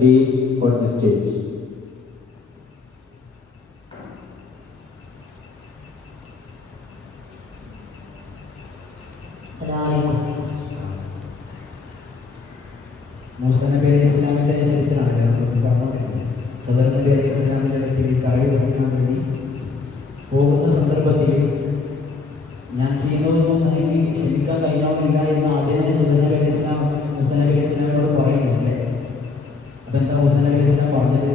be on the stage. Musa നബി അലൈഹി ഇസ്ലാമിൻ്റെ ചരിത്രമാണ് ഖദർ നബി അലൈഹി ഇസ്ലാമിൻ്റെ അടുക്കൽ കറവി വഹിക്കാൻ വേണ്ടി പോകുന്ന സന്ദർഭത്തിൽ ഞാൻ ചെയ്യുന്നതൊന്നും എനിക്ക് ക്ഷമിക്കാൻ കഴിയാവുന്നില്ല എന്ന് ആദ്യമേ ഖദർ നബി അലൈഹി ഇസ്ലാം മൂസ നബി അലൈഹി ഇസ്ലാമിനോട് പറയുന്നില്ലേ? അപ്പം എന്താ മൂസ നബി അലൈഹി ഇസ്ലാം പറഞ്ഞത്?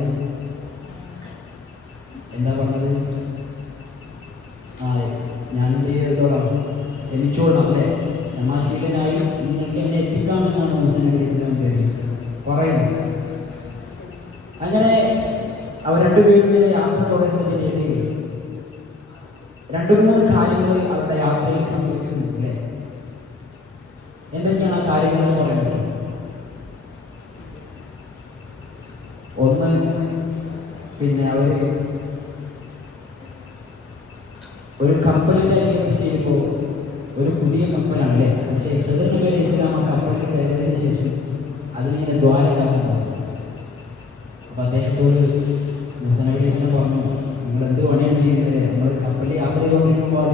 എന്താ പറഞ്ഞത്? ഞാൻ എന്ത് ചെയ്തോളാം, ക്ഷമിച്ചോളാം അല്ലേ, ക്ഷമാശീലനായി നിങ്ങൾക്ക് എന്നെ എത്തിക്കാമെന്നാണ് മൂസ നബി അലൈഹി ഇസ്ലാം പറയുന്നത്. അങ്ങനെ അവർ രണ്ടുപേരുടെ യാത്ര തുടരുന്നതിനിടയിൽ 2-3 കാര്യങ്ങൾ അവരുടെ യാത്രയിൽ സംഭവിക്കുന്നില്ലേ? എന്തൊക്കെയാണ് ആ കാര്യങ്ങൾ എന്ന് പറയുന്നത്? ഒന്ന്, അവർ ഒരു കപ്പലിനെ ചെയ്യുമ്പോൾ ഒരു പുതിയ കപ്പലാണല്ലേ, പക്ഷേ ഖദർ നബി അലൈഹി ഇസ്ലാം ആ കപ്പലിൽ കയറിയതിനു ശേഷം അതിനെ ദ്വാരകാരണം. അപ്പം അദ്ദേഹത്തോട് മൂസ നബി അലൈഹി ഇസ്ലാം പറഞ്ഞു, നിങ്ങൾ എന്ത് പണിയാണ് ചെയ്യുന്നത്? നമ്മൾ കപ്പലിൽ യാത്ര ചെയ്തുകൊണ്ടിരിക്കുമ്പോൾ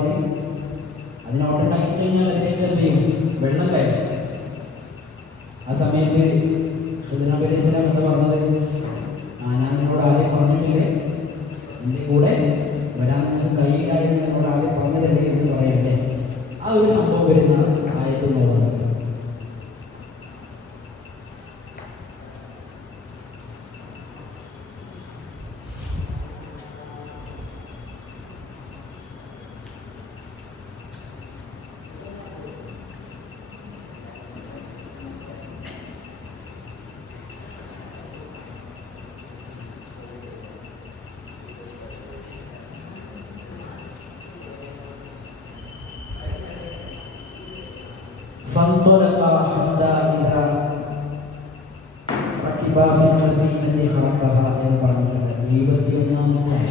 അതിനെ ഓട്ടുണ്ടാക്കി കഴിഞ്ഞാൽ അതിലേക്ക് എന്ത് ചെയ്യും? വെള്ളം കയറും. ആ സമയത്ത് ഖദർ നബി അലൈഹി ഇസ്ലാം എന്ന് പറഞ്ഞത്, ഞാൻ നിന്നോട് ആദ്യം പറഞ്ഞിട്ടില്ലേ, എൻ്റെ കൂടെ വരാൻ നിങ്ങൾക്ക് കഴിയില്ല എന്ന് എന്നോട് ആദ്യം പറഞ്ഞതല്ലേ എന്ന് പറയല്ലേ? ആ ഒരു സംഭവം വരുന്ന ആയത്ത് നോക്കുന്നത്. فانطلقا حتى إذا ركبا في السفينة خرقها എന്ന് പറഞ്ഞിട്ടുണ്ട്. 21-ാമത്തെ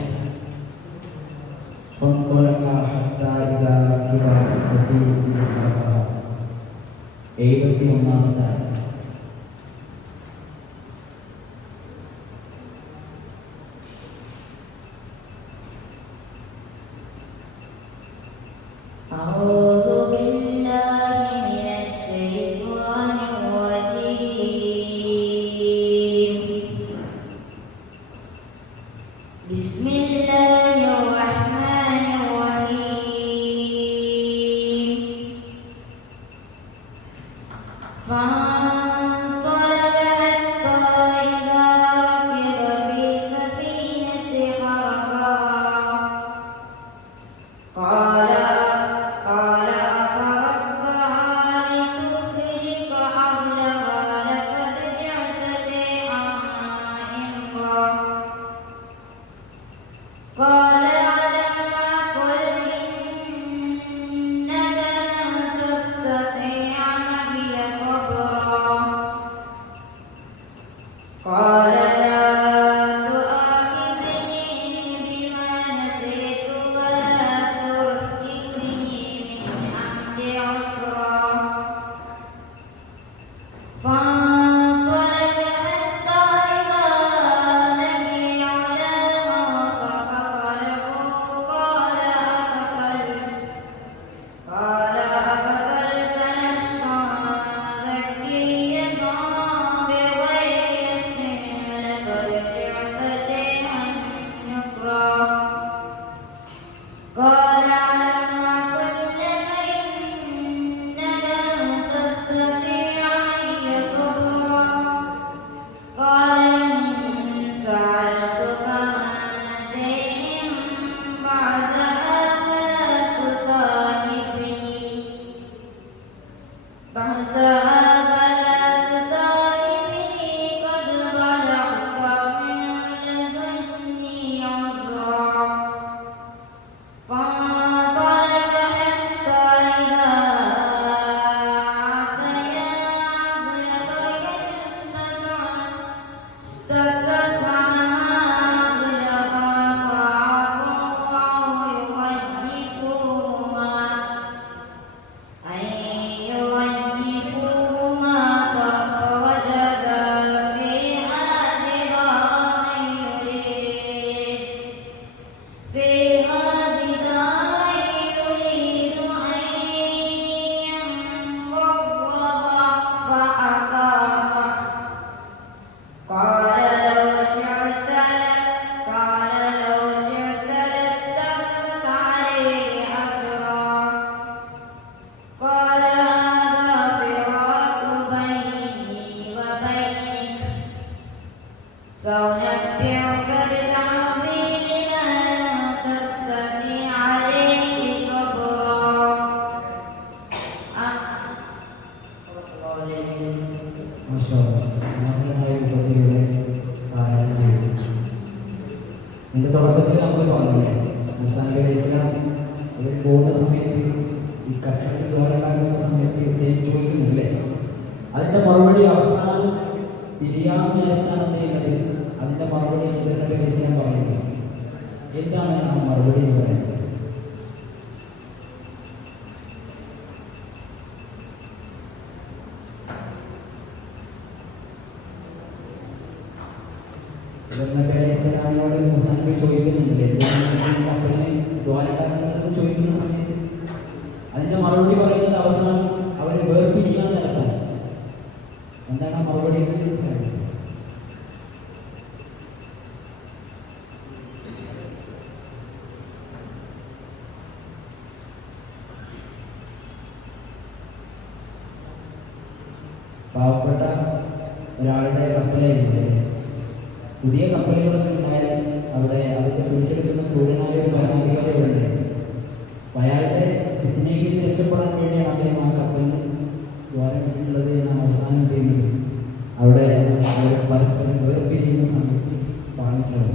فانطلقا حتى إذا ركبا في السفينة خرقها 71-ാമത്തെ ഇതിൻ്റെ തുടക്കത്തിൽ നമ്മൾ പറഞ്ഞില്ലേ, മൂസാ നബി അലൈഹി സ്വലാം അവർ പോകുന്ന സമയത്ത് ഈ കട്ടയ്ക്ക് ദ്വാരണ്ടാക്കുന്ന സമയത്ത് ഇദ്ദേഹം ചോദിക്കുന്നില്ലേ, അതിൻ്റെ മറുപടി അവസാനം തിരിയാൻ നേരത്താണ് ചെയ്യുന്നത്. അതിൻ്റെ മറുപടി ഖിദ്ർ നബി അലൈഹി സ്വലാം പറയുന്നത്. എന്താണ് ആ മറുപടി എന്ന് പറയുന്നത്? ോട് മൂസാ നബി ചോദിക്കുന്നുണ്ട്, കപ്പലിനെ ദ്വാരണ്ടാക്കുന്നത് ചോദിക്കുന്ന സമയത്ത് അതിന്റെ മറുപടി പറയുന്നത് അവസാനം അവരെ വേർപിരിക്കാൻ നടത്താണ്. എന്താണ് ആ മറുപടി? പാവപ്പെട്ട ഒരാളുടെ കപ്പലായിരുന്നു. പുതിയ കപ്പലുകളൊക്കെ ഉണ്ടായാൽ അവിടെ അതൊക്കെ പിടിച്ചെടുക്കുന്ന ക്രൂരനായ ഒരു ഭരണാധികാരികളുണ്ട്. അപ്പം അയാളുടെ ഫിത്നയിൽ രക്ഷപ്പെടാൻ വേണ്ടിയാണ് അദ്ദേഹം ആ കപ്പലിന് ദ്വാരമിട്ടുള്ളത് എന്നാണ് അവസാനം ചെയ്യുന്നത്. അവിടെ അവർ പരസ്പരം വേർപിരിയുന്ന സമയത്ത് കാണിക്കുന്നത്.